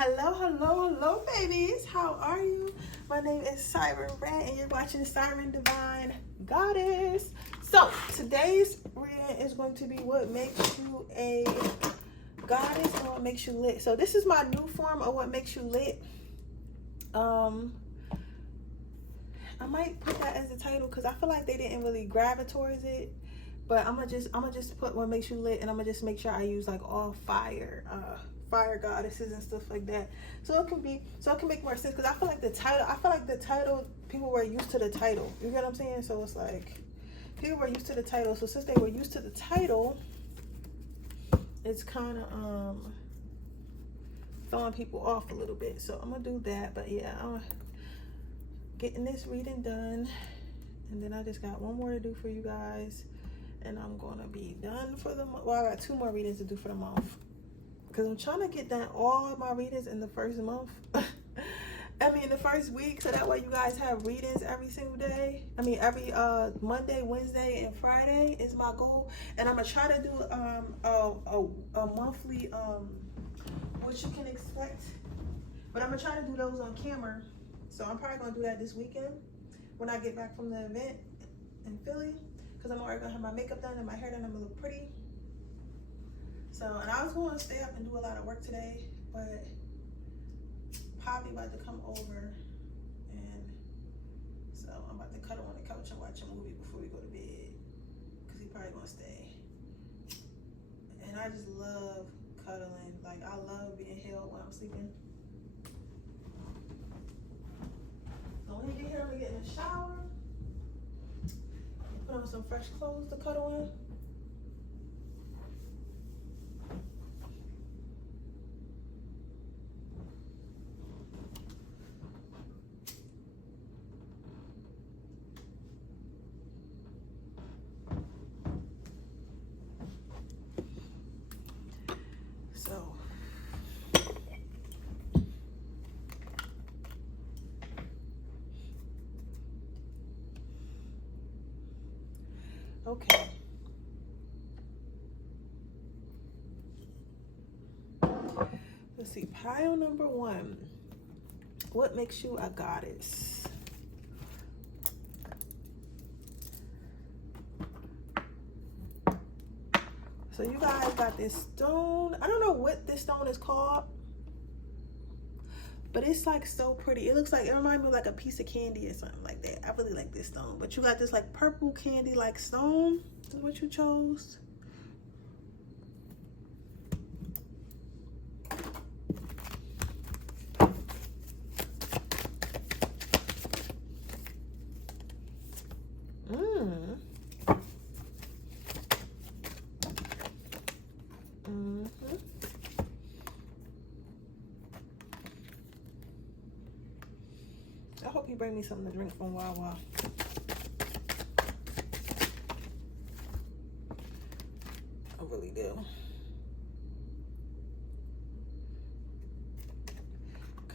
Hello, babies. How are you? My name is Siren Red, and you're watching Siren Divine Goddess. So, today's reading is going to be what makes you a goddess and what makes you lit. So, this is my new form of what makes you lit. I might put that as the title because I feel like they didn't really gravitate towards it. But I'm gonna just put what makes you lit, and I'm gonna just make sure I use like all fire goddesses and stuff like that, so it can make more sense. Because I feel like the title, people were used to the title. You get what I'm saying? So it's like people were used to the title. So since they were used to the title, it's kind of throwing people off a little bit. So I'm gonna do that. But yeah, I'm getting this reading done, and then I just got one more to do for you guys. And I'm gonna be done for the month. Well, I got 2 more readings to do for the month because I'm trying to get done all my readings in the first month. The first week, so that way you guys have readings every single day. Every Monday, Wednesday, and Friday is my goal. And I'm gonna try to do a monthly what you can expect. But I'm gonna try to do those on camera. So I'm probably gonna do that this weekend when I get back from the event in Philly. Because I'm already gonna have my makeup done and my hair done. I'm gonna look pretty. So, and I was going to stay up and do a lot of work today, but Poppy about to come over, and so I'm about to cuddle on the couch and watch a movie before we go to bed, because he probably gonna stay. And I just love cuddling. Like, I love being held while I'm sleeping. So when you get here, I'm gonna get in the shower. Put on some fresh clothes to cuddle in. So, okay. Let's see, pile number 1. What makes you a goddess? So you guys got this stone. I don't know what this stone is called, but it's like so pretty. It reminds me of like a piece of candy or something like that. I really like this stone. But you got this like purple candy like stone. Is what you chose. I hope you bring me something to drink from Wawa. I really do.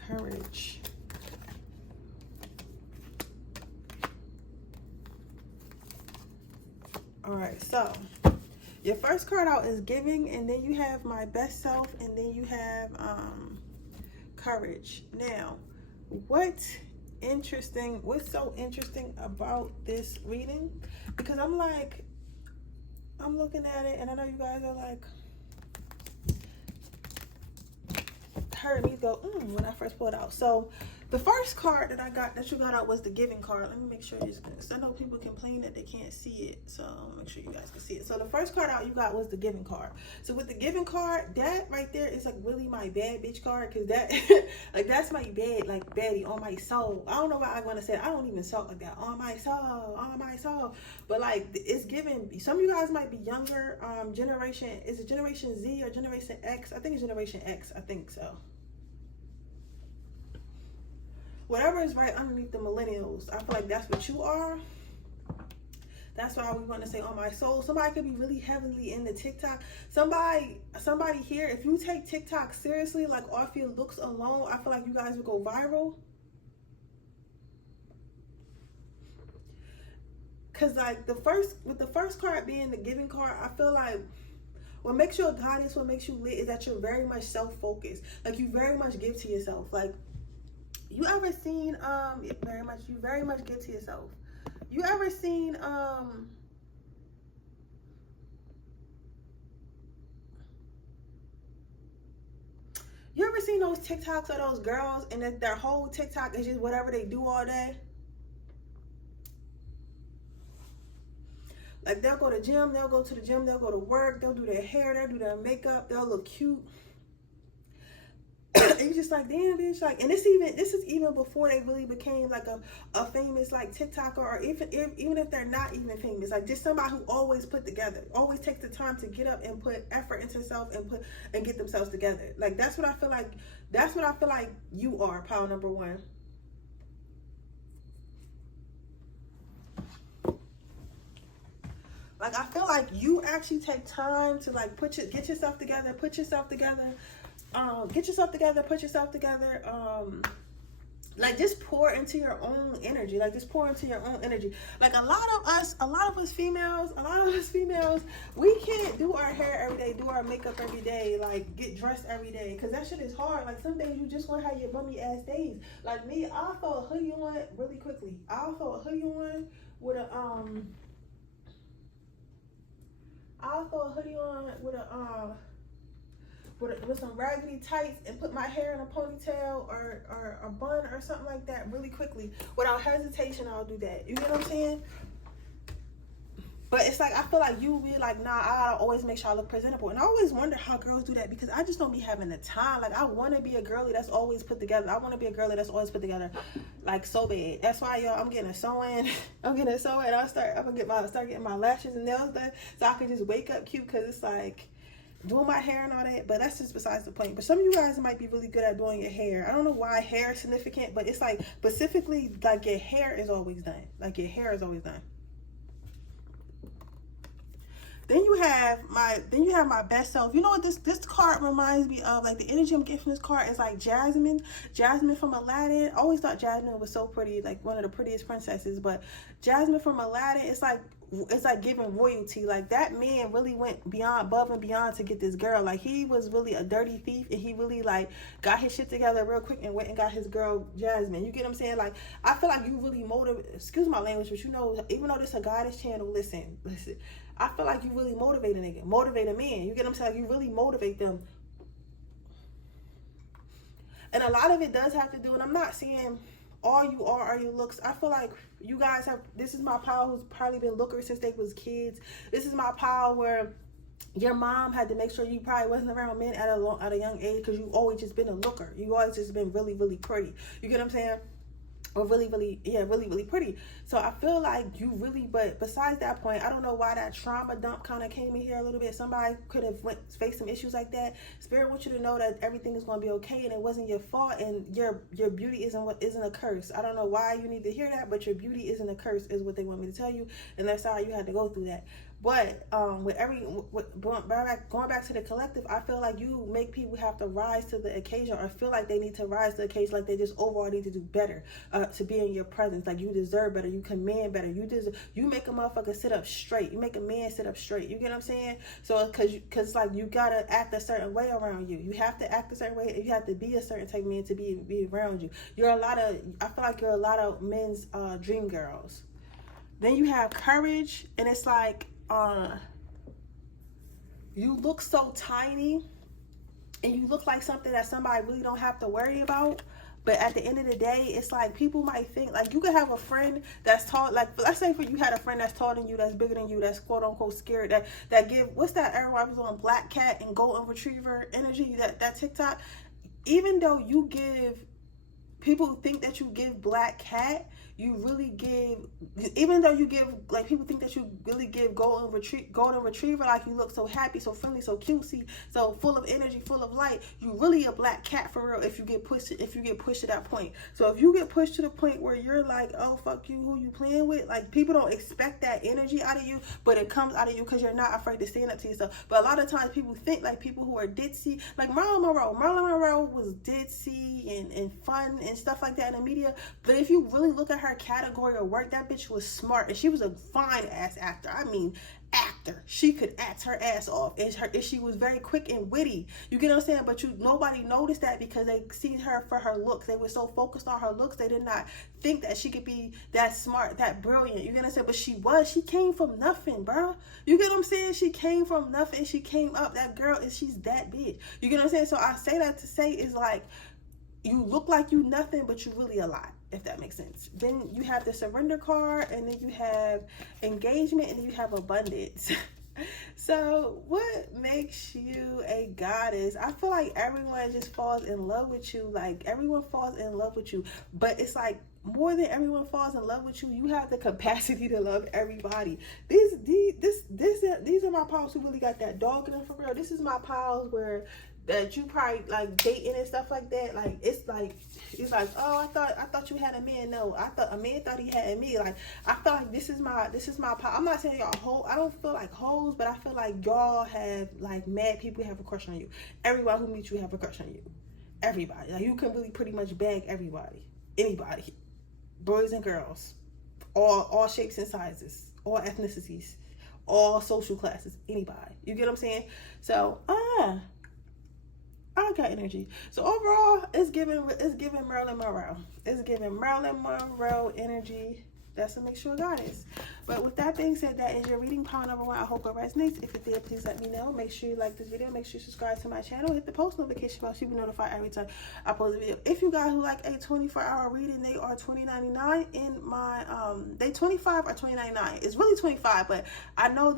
Courage. All right, so your first card out is giving, and then you have my best self, and then you have courage. Now, what's so interesting about this reading? Because I'm looking at it, and I know you guys are like heard me go when I first pulled it out. So the first card that you got out was the giving card. Let me make sure I know people complain that they can't see it, so I'll make sure you guys can see it. So the first card out you got was the giving card. So with the giving card, that right there is like really my bad bitch card, because that like that's my bad, like baddie on my soul. I don't know why I want to say it. I don't even talk like that, on my soul, but like it's giving. Some of you guys might be younger, is it Generation Z or Generation X? I think it's Generation X. I think so. Whatever is right underneath the millennials, I feel like that's what you are. That's why we want to say on my soul. Somebody could be really heavily into TikTok. Somebody here, if you take TikTok seriously, like off your looks alone, I feel like you guys would go viral. Cause like with the first card being the giving card, I feel like what makes you a goddess, what makes you lit is that you're very much self-focused. Like you very much give to yourself. Like you ever seen you very much give to yourself. You ever seen you ever seen those TikToks of those girls and that their whole TikTok is just whatever they do all day? Like they'll go to the gym, they'll go to work, they'll do their hair, they'll do their makeup, they'll look cute. And you're just like, damn, bitch. Like, and this is even before they really became like a famous like TikToker, or even if they're not even famous, like just somebody who always put together, always takes the time to get up and put effort into self and get themselves together. Like that's what I feel like. That's what I feel like you are, pile number one. Like I feel like you actually take time to like get yourself together, put yourself together. Like just pour into your own energy. Like a lot of us females, we can't do our hair every day, do our makeup every day, like get dressed every day, because that shit is hard. Like some days you just want to have your bummy ass days. Like me, I'll throw a hoodie on really quickly. I'll throw a hoodie on with with some raggedy tights and put my hair in a ponytail or a bun or something like that really quickly. Without hesitation, I'll do that. You get what I'm saying? But it's like, I feel like you be like, nah, I always make sure I look presentable. And I always wonder how girls do that, because I just don't be having the time. Like, I want to be a girly that's always put together. I want to be a girly that's always put together, like, so bad. That's why, y'all, I'm getting a sew-in. I'm gonna start getting my lashes and nails done so I can just wake up cute, because it's like, doing my hair and all that, but that's just besides the point. But some of you guys might be really good at doing your hair. I don't know why hair is significant, but it's like specifically like your hair is always done. Like your hair is always done. Then you have my best self. You know what this card reminds me of? Like the energy I'm getting from this card is like Jasmine from Aladdin. I always thought Jasmine was so pretty, like one of the prettiest princesses. But Jasmine from Aladdin, it's like giving royalty. Like that man really went above and beyond to get this girl. Like he was really a dirty thief, and he really like got his shit together real quick and went and got his girl Jasmine. You get what I'm saying? Like I feel like you really excuse my language, but you know, even though this is a goddess channel, listen. I feel like you really motivate a nigga, motivate a man. You get what I'm saying? Like you really motivate them. And a lot of it does have to do, and I'm not saying all you are your looks. I feel like you guys this is my pal who's probably been lookers since they was kids. This is my pal where your mom had to make sure you probably wasn't around men at a young age, because you always just been a looker. You always just been really, really pretty. You get what I'm saying? Or really, really pretty. So I feel like you really, but besides that point, I don't know why that trauma dump kind of came in here a little bit. Somebody could have faced some issues like that. Spirit wants you to know that everything is going to be okay, and it wasn't your fault, and your beauty isn't a curse. I don't know why you need to hear that, but your beauty isn't a curse is what they want me to tell you, and that's how you had to go through that. But going back to the collective, I feel like you make people have to rise to the occasion, or feel like they need to rise to the occasion, like they just overall need to do better to be in your presence. Like you deserve better, you command better, you make a motherfucker sit up straight, you make a man sit up straight. You get what I'm saying? So because like you gotta act a certain way around you. You have to act a certain way, and you have to be a certain type of man to be around you. I feel like you're a lot of men's dream girls. Then you have courage, and it's like, you look so tiny, and you look like something that somebody really don't have to worry about. But at the end of the day, it's like people might think, like you could have a friend that's tall, like let's say you had a friend that's taller than you, that's bigger than you, that's quote unquote scared, that give, what's that everyone was on, black cat and golden retriever energy, that TikTok. Even though you give, people think that you give black cat, you really give, even though you give, like people think that you really give golden retriever, like you look so happy, so friendly, so cutesy, so full of energy, full of light, you really a black cat for real if you get pushed to that point. So if you get pushed to the point where you're like, oh fuck you, who you playing with, like people don't expect that energy out of you, but it comes out of you because you're not afraid to stand up to yourself. But a lot of times people think like people who are ditzy, like Marilyn Monroe was ditzy and fun and stuff like that in the media, but if you really look at her category of work, that bitch was smart, and she was a fine ass actor. I mean, actor. actor. She could act her ass off, and she was very quick and witty. You get what I'm saying? But nobody noticed that because they seen her for her looks. They were so focused on her looks, they did not think that she could be that smart, that brilliant. You get what I'm saying? But she was. She came from nothing, bro. You get what I'm saying? She came from nothing. She came up. That girl she's that big. You get what I'm saying? So I say that to say is like, you look like you nothing, but you really a lot, if that makes sense. Then you have the surrender card, and then you have engagement, and then you have abundance. So what makes you a goddess? I feel like everyone just falls in love with you. Like, everyone falls in love with you, but it's like more than everyone falls in love with you, you have the capacity to love everybody. These are my pals who really got that dog in them for real. This is my pals where that you probably like dating and stuff like that. Like, it's like oh, I thought you had a man. No, I thought a man thought he had me. Like, I feel like this is my pal. I'm not saying y'all whole. I don't feel like hoes, but I feel like y'all have like mad people have a crush on you. Everybody who meets you have a crush on you. Everybody. Like, you can really pretty much bag everybody, anybody, boys and girls, all shapes and sizes, all ethnicities, all social classes, anybody. You get what I'm saying? So I got energy. So overall, it's giving Marilyn Monroe. It's giving Marilyn Monroe energy. That's a make sure goddess. But with that being said, that is your reading pile number 1. I hope it resonates. If it did, please let me know. Make sure you like this video. Make sure you subscribe to my channel. Hit the post notification bell so you be notified every time I post a video. If you guys would like a 24-hour reading, they are $20.99 in my they 25 or $20.99. It's really 25, but I know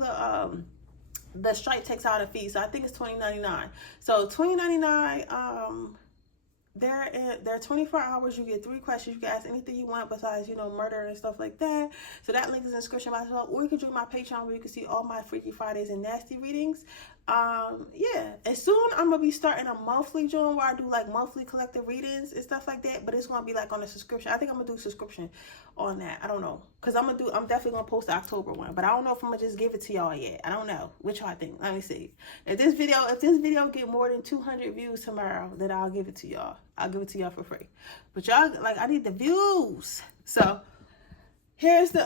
the Stripe takes out a fee, so I think it's $20.99. So $20.99. They're 24 hours. You get 3 questions. You can ask anything you want besides, murder and stuff like that. So that link is in the description box below. Or you can join my Patreon where you can see all my Freaky Fridays and nasty readings. Yeah. And soon I'm gonna be starting a monthly joint where I do like monthly collective readings and stuff like that. But it's gonna be like on a subscription. I think I'm gonna do a subscription on that. I don't know. Cause I'm definitely gonna post the October one. But I don't know if I'm gonna just give it to y'all yet. I don't know. Which y'all think? Let me see. If this video get more than 200 views tomorrow, then I'll give it to y'all. I'll give it to y'all for free. But y'all, like, I need the views. So here's the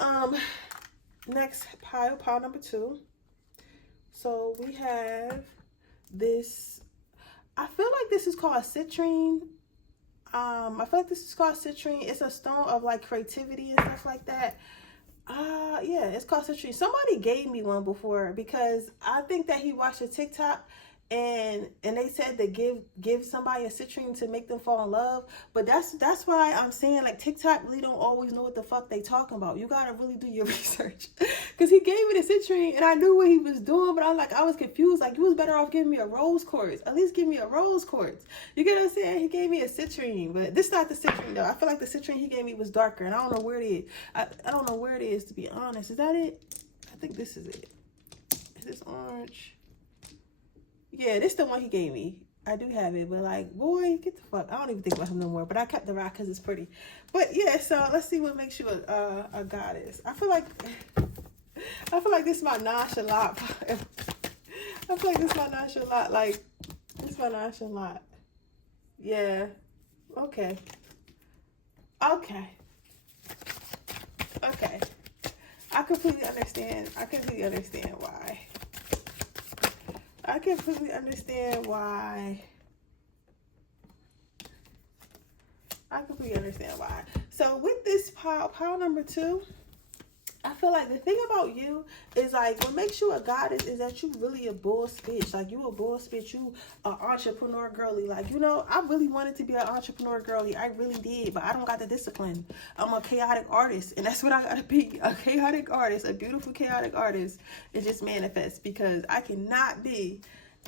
next pile number 2. So we have this. I feel like this is called citrine. It's a stone of like creativity and stuff like that. Yeah, it's called citrine. Somebody gave me one before because I think that he watched a TikTok and they said to give somebody a citrine to make them fall in love. But that's why I'm saying, like, TikTok really don't always know what the fuck they talking about. You gotta really do your research. Because he gave me the citrine and I knew what he was doing, but I was confused. Like, you was better off giving me a rose quartz. At least give me a rose quartz. You get what I'm saying? He gave me a citrine, but this is not the citrine though. I feel like the citrine he gave me was darker, and I don't know where it is. I don't know where it is, to be honest. Is that it? I think this is it. Is this orange? Yeah, this is the one he gave me. I do have it, but like, boy, get the fuck. I don't even think about him no more, but I kept the rock because it's pretty. But yeah, so let's see what makes you a goddess. I feel like this is my nonchalant. I feel like this is my nonchalant. Like, this is my nonchalant. Yeah. Okay. Okay. I completely understand why. I completely understand why. So with this pile number 2, I feel like the thing about you is, like, what makes you a goddess is that you really a boss bitch. Like, you a boss bitch. You a entrepreneur girly. Like, I really wanted to be an entrepreneur girly. I really did, but I don't got the discipline. I'm a chaotic artist, and that's what I gotta be. A chaotic artist, a beautiful chaotic artist. It just manifests because I cannot be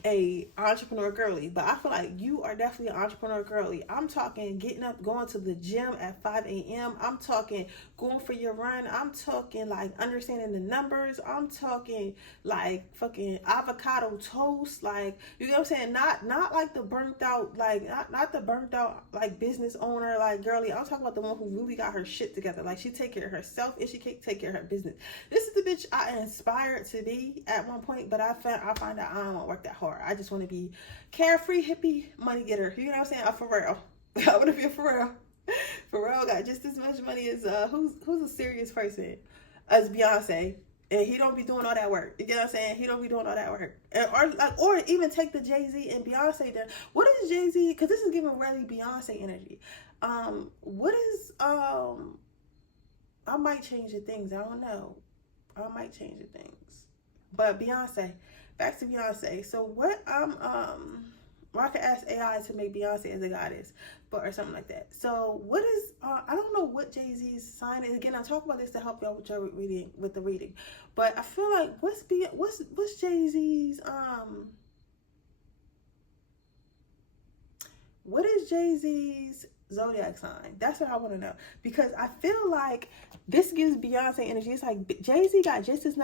a entrepreneur girly, but I feel like you are definitely an entrepreneur girly. I'm talking getting up, going to the gym at 5 a.m. I'm talking going for your run. I'm talking like understanding the numbers. I'm talking like fucking avocado toast. Like, you know what I'm saying? Not like the burnt out, like not the burnt out like business owner like girly. I'm talking about the one who really got her shit together. Like, she take care of herself and she can take care of her business. This is the bitch I inspired to be at one point, but I find out I don't want to work that hard. I just want to be carefree, hippie, money getter. You know what I'm saying? A Pharrell. I want to be a Pharrell. Pharrell got just as much money as who's a serious person as Beyonce, And he don't be doing all that work. You get what I'm saying? He don't be doing all that work. Or even take the Jay-Z and Beyonce there. What is Jay-Z? Because this is giving really Beyonce energy. What is I might change the things. I don't know. I might change the things. But Beyonce, back to Beyonce. So what well, I could ask AI to make Beyonce as a goddess, or something like that. So what is I don't know what Jay-Z's sign is. Again, I talk about this to help y'all with your reading, with the reading. But I feel like what's Jay-Z's what is Jay-Z's zodiac sign? That's what I want to know, because I feel like this gives Beyonce energy. It's like Jay-Z got just as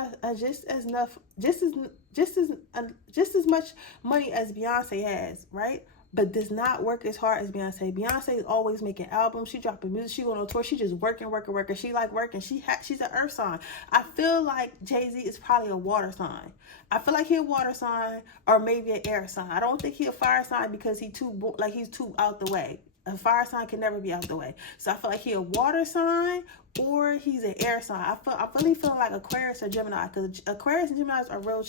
much money as Beyonce has, right? But does not work as hard as Beyonce. Beyonce is always making albums. She dropping music. She going on tour. She just working. She like working. She's an earth sign. I feel like Jay-Z is probably a water sign. I feel like he a water sign or maybe an air sign. I don't think he a fire sign because he's too out the way. A fire sign can never be out the way. So I feel like he a water sign or he's an air sign. I really feel like Aquarius or Gemini, because Aquarius and Geminis are real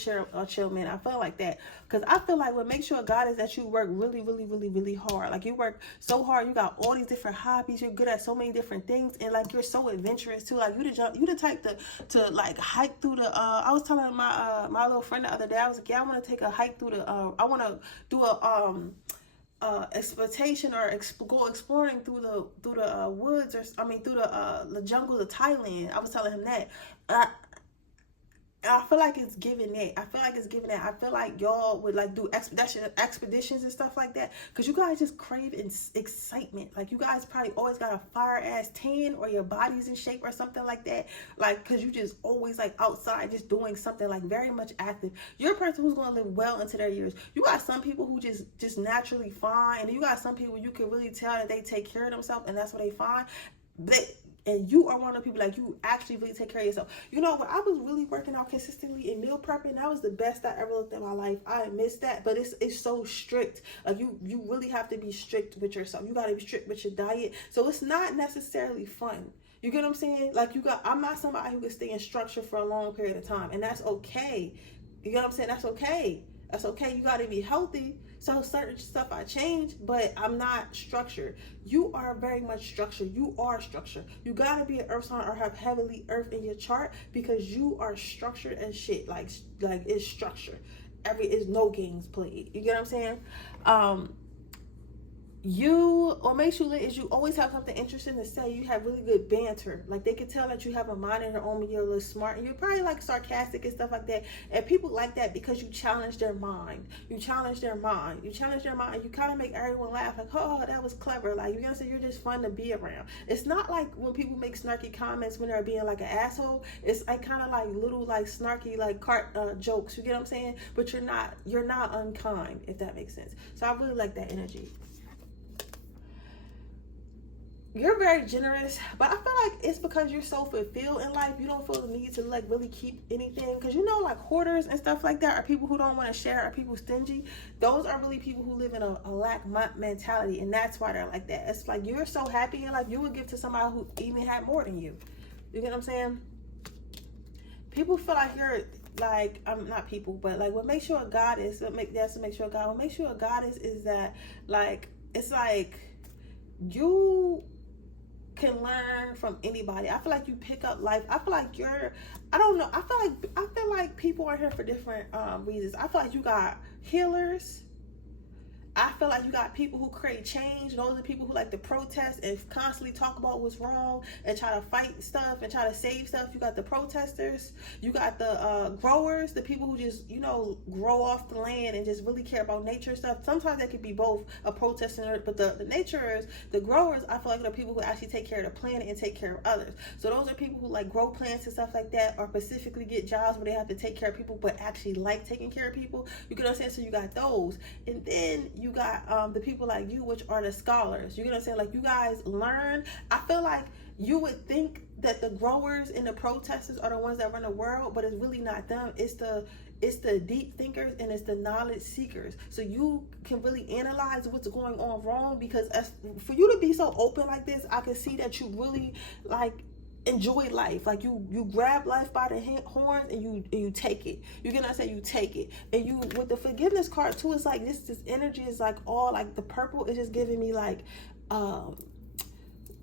chill men. I feel like that, because I feel like what makes you a goddess is that you work really, really, really, really hard. Like you work so hard. You got all these different hobbies. You're good at so many different things, and like you're so adventurous too. Like you the type to like hike through the. I was telling my little friend the other day. I was like, yeah, I want to take a hike through the. I want to do a exploitation or go exploring through the woods, or through the jungles of Thailand. I was telling him that. I feel like it's giving that. I feel like y'all would like do expeditions and stuff like that, because you guys just crave excitement. Like you guys probably always got a fire ass tan, or your body's in shape or something like that. Like, because you just always like outside just doing something like very much active. You're a person who's going to live well into their years. You got some people who just naturally fine, and you got some people you can really tell that they take care of themselves, and that's what they find. And you are one of the people like you actually really take care of yourself. You know, when I was really working out consistently and meal prepping, that was the best I ever looked at my life. I missed that, but it's so strict. Like you really have to be strict with yourself. You got to be strict with your diet. So it's not necessarily fun. You get what I'm saying? Like I'm not somebody who can stay in structure for a long period of time, and that's okay. You get what I'm saying? That's okay. That's okay. You got to be healthy. So certain stuff I change, but I'm not structured. You are very much structured. You are structured. You got to be an earth sign or have heavily earth in your chart, because you are structured as shit. Like it's structured. It's no games played. You get what I'm saying? What makes you lit is you always have something interesting to say. You have really good banter. Like they can tell that you have a mind of your own, and you're a little smart, and you're probably like sarcastic and stuff like that. And people like that because you challenge their mind. You challenge their mind. You kind of make everyone laugh. Like, oh, that was clever. Like you're gonna say you're just fun to be around. It's not like when people make snarky comments when they're being like an asshole. It's like kind of like little like snarky like jokes. You get what I'm saying? But you're not unkind, if that makes sense. So I really like that energy. You're very generous, but I feel like it's because you're so fulfilled in life. You don't feel the need to like really keep anything, because you know, like hoarders and stuff like that are people who don't want to share, are people stingy. Those are really people who live in a lack mentality, and that's why they're like that. It's like you're so happy in life, you would give to somebody who even had more than you. You get what I'm saying? People feel like you're like, not people, but like what makes you a goddess, what makes you a goddess is that like it's like you can learn from anybody. I feel like you pick up life. I feel like I feel like people are here for different reasons. I feel like you got healers. I feel like you got people who create change. Those are people who like to protest and constantly talk about what's wrong and try to fight stuff and try to save stuff. You got the protesters. You got the growers, the people who just, grow off the land and just really care about nature and stuff. Sometimes that could be both a protester, but the naturers, the growers, I feel like are people who actually take care of the planet and take care of others. So those are people who like grow plants and stuff like that, or specifically get jobs where they have to take care of people, but actually like taking care of people. You get what I'm saying? So you got those. And then you got the people like you, which are the scholars. You get what I'm saying? Like you guys learn. I feel like you would think that the growers and the protesters are the ones that run the world, but it's really not them. It's the deep thinkers and it's the knowledge seekers. So you can really analyze what's going on wrong, because for you to be so open like this, I can see that you really like enjoy life. Like you grab life by the horns and you take it. You get what I'm saying? You take it. And you, with the forgiveness card too, it's like this energy is like all like the purple is just giving me like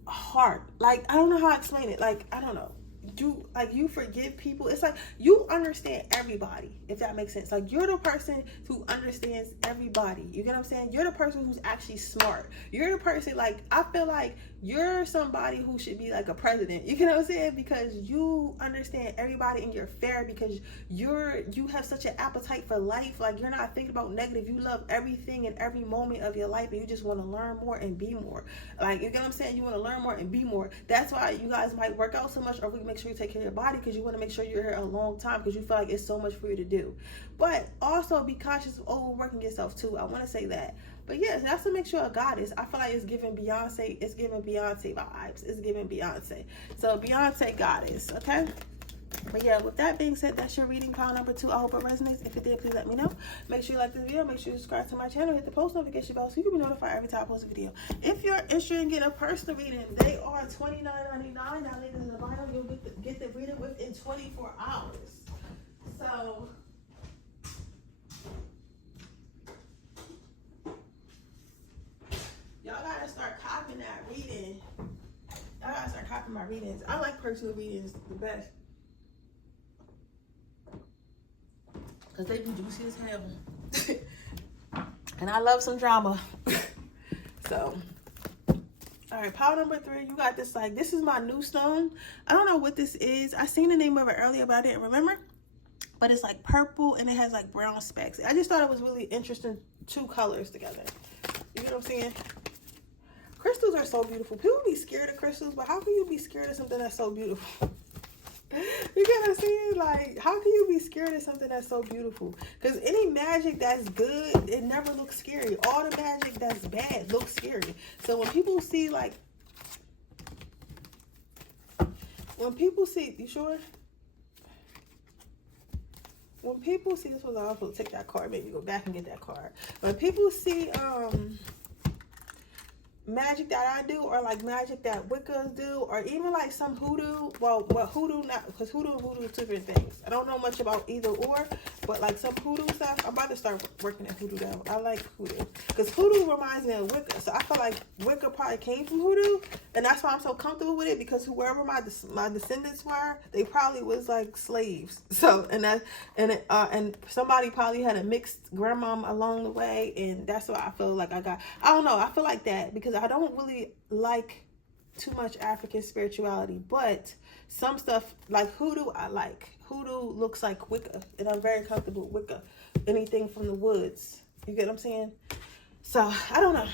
heart. Like I don't know how to explain it. Like I don't know. You forgive people. It's like you understand everybody, if that makes sense. Like you're the person who understands everybody. You get what I'm saying? You're the person who's actually smart. You're the person, like, I feel like you're somebody who should be like a president. You get what I'm saying? Because you understand everybody and you're fair, because you have such an appetite for life. Like you're not thinking about negative. You love everything and every moment of your life, and you just want to learn more and be more. Like, you get what I'm saying? You want to learn more and be more. That's why you guys might work out so much, or we make sure you take care of your body, because you want to make sure you're here a long time, because you feel like it's so much for you to do. But also be cautious of overworking yourself too. I want to say that. But yes, that's to make sure a goddess. I feel like it's giving Beyonce. It's giving Beyonce vibes. It's giving Beyonce. So Beyonce goddess. Okay. But yeah, with that being said, that's your reading, pile number 2. I hope it resonates. If it did, please let me know. Make sure you like this video. Make sure you subscribe to my channel. Hit the post notification bell so you can be notified every time I post a video. If you're interested in getting a personal reading, they are $29.99. Now, ladies in the bottom, you'll get the reading within 24 hours. So y'all gotta start copying that reading. Y'all gotta start copying my readings. I like personal readings the best, because they be juicy as hell. And I love some drama. So, all right, pile number 3. You got this, like, this is my new stone. I don't know what this is. I seen the name of it earlier, but I didn't remember. But it's like purple and it has like brown specks. I just thought it was really interesting, 2 colors together. You know what I'm saying? Crystals are so beautiful. People be scared of crystals, but how can you be scared of something that's so beautiful? You get what I'm saying? Like, how can you be scared of something that's so beautiful? Because any magic that's good, it never looks scary. All the magic that's bad looks scary. So when people see, like, you sure? When people see, this was awful to take that card, maybe go back and get that card. When people see magic that I do, or like magic that Wiccas do, or even like some hoodoo, well hoodoo, not, because hoodoo and voodoo are 2 different things. I don't know much about either or, but like some hoodoo stuff, I'm about to start working at hoodoo though. I like hoodoo, because hoodoo reminds me of Wicca, so I feel like Wicca probably came from hoodoo, and that's why I'm so comfortable with it, because whoever my descendants were, they probably was like slaves. So and somebody probably had a mixed grandmom along the way, and that's why I feel like I don't know, I feel like that, because I don't really like too much African spirituality, but some stuff like hoodoo I like. Hoodoo looks like Wicca, and I'm very comfortable with Wicca. Anything from the woods, you get what I'm saying? So I don't know,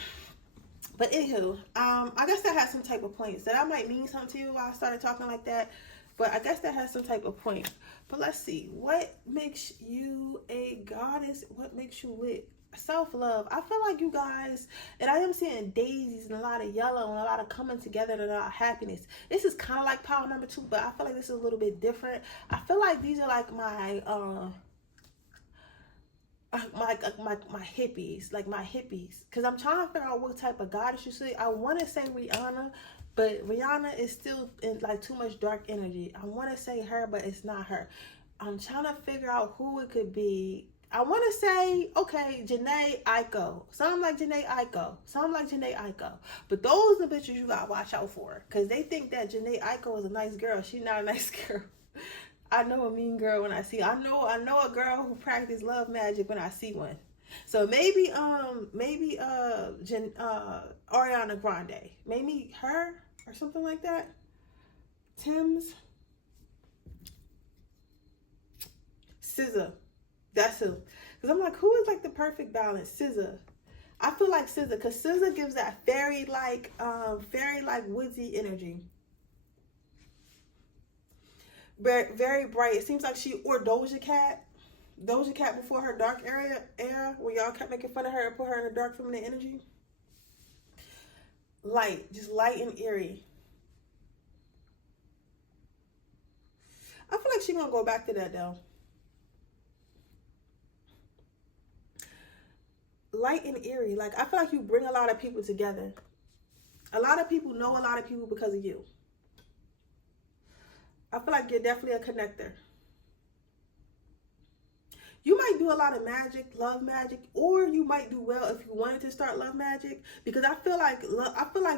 but anywho, I guess that has some type of points that I might mean something to you while I started talking like that, but I guess that has some type of point. But let's see, what makes you a goddess? What makes you lit? Self-love. I feel like you guys, and I am seeing daisies and a lot of yellow and a lot of coming together and a lot of happiness. This is kind of like pile number 2, but I feel like this is a little bit different. I feel like these are like my hippies, like my hippies, because I'm trying to figure out what type of goddess you see. I want to say Rihanna, but Rihanna is still in like too much dark energy. I want to say her, but it's not her. I'm trying to figure out who it could be. I want to say, okay, Janae Aiko. Something like Janae Aiko. Something like Janae Aiko. But those are the bitches you got to watch out for, because they think that Janae Aiko is a nice girl. She's not a nice girl. I know a mean girl when I see. I know a girl who practices love magic when I see one. So maybe Ariana Grande. Maybe her or something like that. Tim's. SZA. That's who. Because I'm like, who is like the perfect balance? SZA. I feel like SZA, because SZA gives that very like woodsy energy. Very, very bright. It seems like or Doja Cat. Doja Cat before her dark era where y'all kept making fun of her and put her in a dark feminine energy. Light. Just light and eerie. I feel like she's going to go back to that though. Light and eerie. Like, I feel like you bring a lot of people together. A lot of people know a lot of people because of you. I feel like you're definitely a connector. You might do a lot of magic, love magic, or you might do well if you wanted to start love magic. Because I feel like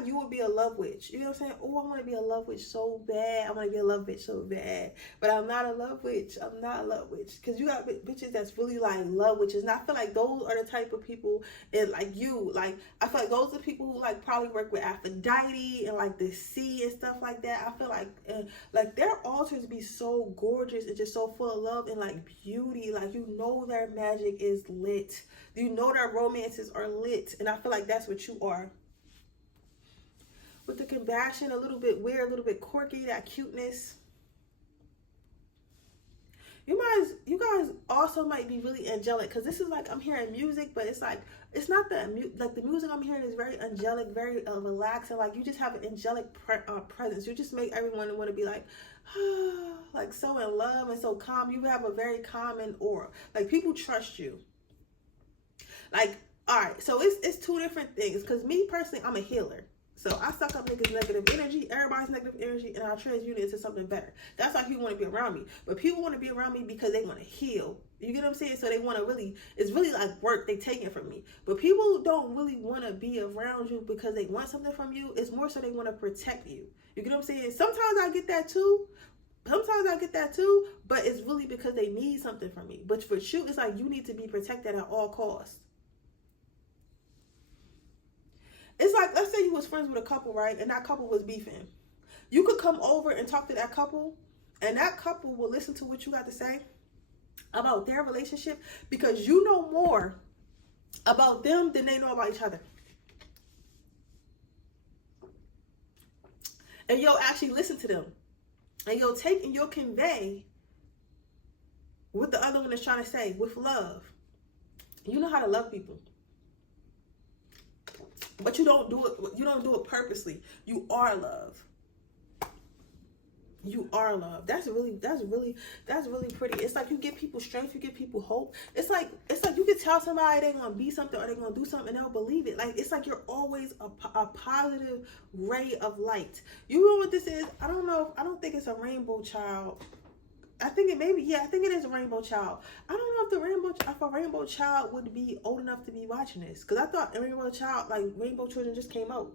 you would be a love witch. You know what I'm saying? Oh, I want to be a love witch so bad. I want to be a love witch so bad. But I'm not a love witch. I'm not a love witch. Because you got bitches that's really like love witches. And I feel like those are the type of people and like you. Like, I feel like those are people who like probably work with Aphrodite and like the sea and stuff like that. I feel like their altars be so gorgeous and just so full of love and like beauty. Like, you know their magic is lit. You know their romances are lit. And I feel like that's what you are. With the compassion, a little bit weird, a little bit quirky, that cuteness. You guys also might be really angelic, because this is like, I'm hearing music, but it's like, it's not the music I'm hearing is very angelic, very relaxing. Like, you just have an angelic presence. You just make everyone want to be like, like so in love and so calm. You have a very calming aura. Like, people trust you. Like, all right, so it's two different things. Because me personally, I'm a healer. So I suck up niggas' negative energy, everybody's negative energy, and I transmute it into something better. That's why people want to be around me. But people want to be around me because they want to heal. You get what I'm saying? So they want to really, it's really like work they take it from me. But people don't really want to be around you because they want something from you. It's more so they want to protect you. You get what I'm saying? Sometimes I get that too. But it's really because they need something from me. But for you, it's like you need to be protected at all costs. It's like, let's say you was friends with a couple, right? And that couple was beefing. You could come over and talk to that couple, and that couple will listen to what you got to say about their relationship, because you know more about them than they know about each other. And you'll actually listen to them. And you'll take and you'll convey what the other one is trying to say with love. You know how to love people. But you don't do it purposely. You are love. You are love. That's really pretty. It's like you give people strength, you give people hope. It's like you can tell somebody they're gonna be something or they're gonna do something and they'll believe it. Like, it's like you're always a positive ray of light. You know what this is? I don't think it's a rainbow child. I think it is a rainbow child. I don't know if a rainbow child would be old enough to be watching this, because I thought a rainbow child, like Rainbow Children, just came out.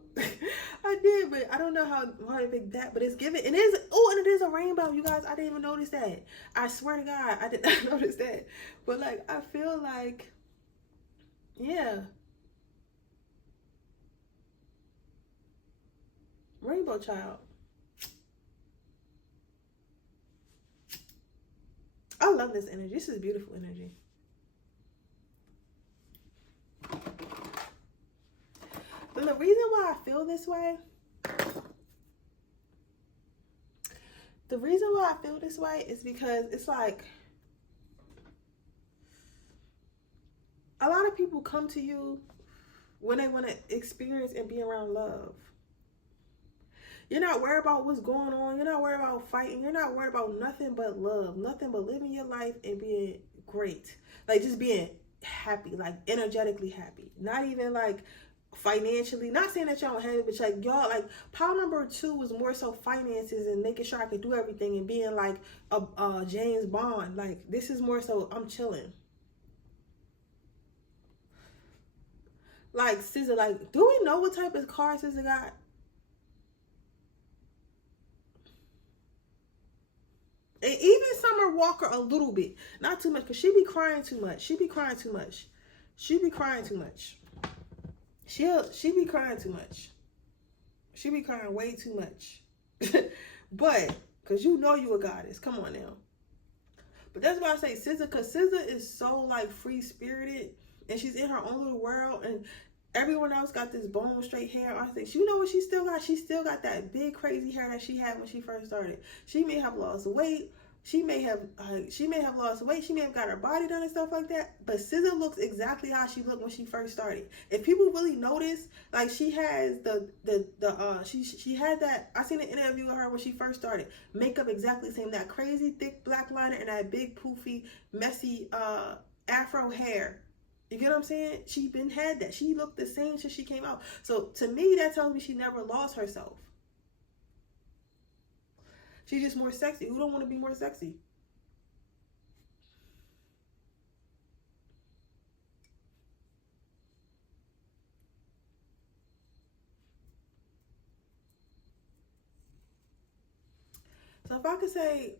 I did, but I don't know how big that. But it's given. It is. Oh, and it is a rainbow, you guys. I didn't even notice that. I swear to God, I did not notice that. But like, I feel like, yeah, rainbow child. I love this energy. This is beautiful energy. But the reason why I feel this way, is because it's like a lot of people come to you when they want to experience and be around love. You're not worried about what's going on. You're not worried about fighting. You're not worried about nothing but love. Nothing but living your life and being great. Like, just being happy, like energetically happy. Not even like financially. Not saying that y'all don't have it, but like, y'all, like, pile number 2 was more so finances and making sure I could do everything and being like a James Bond. Like, this is more so I'm chilling. Like, SZA, like, do we know what type of car SZA got? And even Summer Walker a little bit. Not too much, because she be crying too much. She be crying too much. She be crying way too much. But, because you know you a goddess. Come on now. But that's why I say SZA, because SZA is so, like, free-spirited. And she's in her own little world. And everyone else got this bone straight hair. I think, you know what she still got? She still got that big crazy hair that she had when she first started. She may have lost weight. She may have lost weight. She may have got her body done and stuff like that. But SZA looks exactly how she looked when she first started. If people really notice, like, she has she had that. I seen an interview with her when she first started. Makeup exactly the same. That crazy thick black liner and that big poofy messy afro hair. You get what I'm saying? She been had that. She looked the same since she came out. So to me, that tells me she never lost herself. She's just more sexy. Who don't want to be more sexy? So if I could say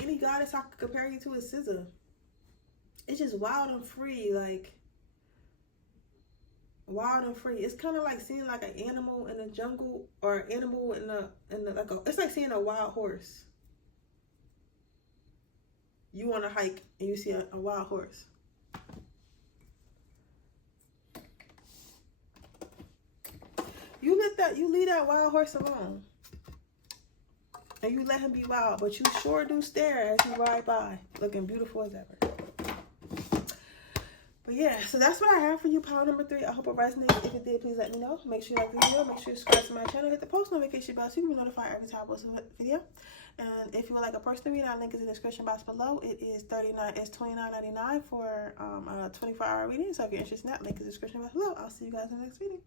any goddess I could compare you to is SZA. It's just wild and free, like wild and free. It's kind of like seeing like an animal in the jungle, or an animal in the like it's like seeing a wild horse. You on a hike and you see a wild horse. You leave that wild horse alone. And you let him be wild, but you sure do stare as you ride by, looking beautiful as ever. But yeah, so that's what I have for you, pile number 3. I hope it resonates. If it did, please let me know. Make sure you like the video. Make sure you subscribe to my channel. Hit the post notification bell so you can be notified every time I post a video. And if you would like a personal reading, our link is in the description box below. It's $29.99 for a 24-hour reading. So if you're interested in that, link is in the description box below. I'll see you guys in the next video.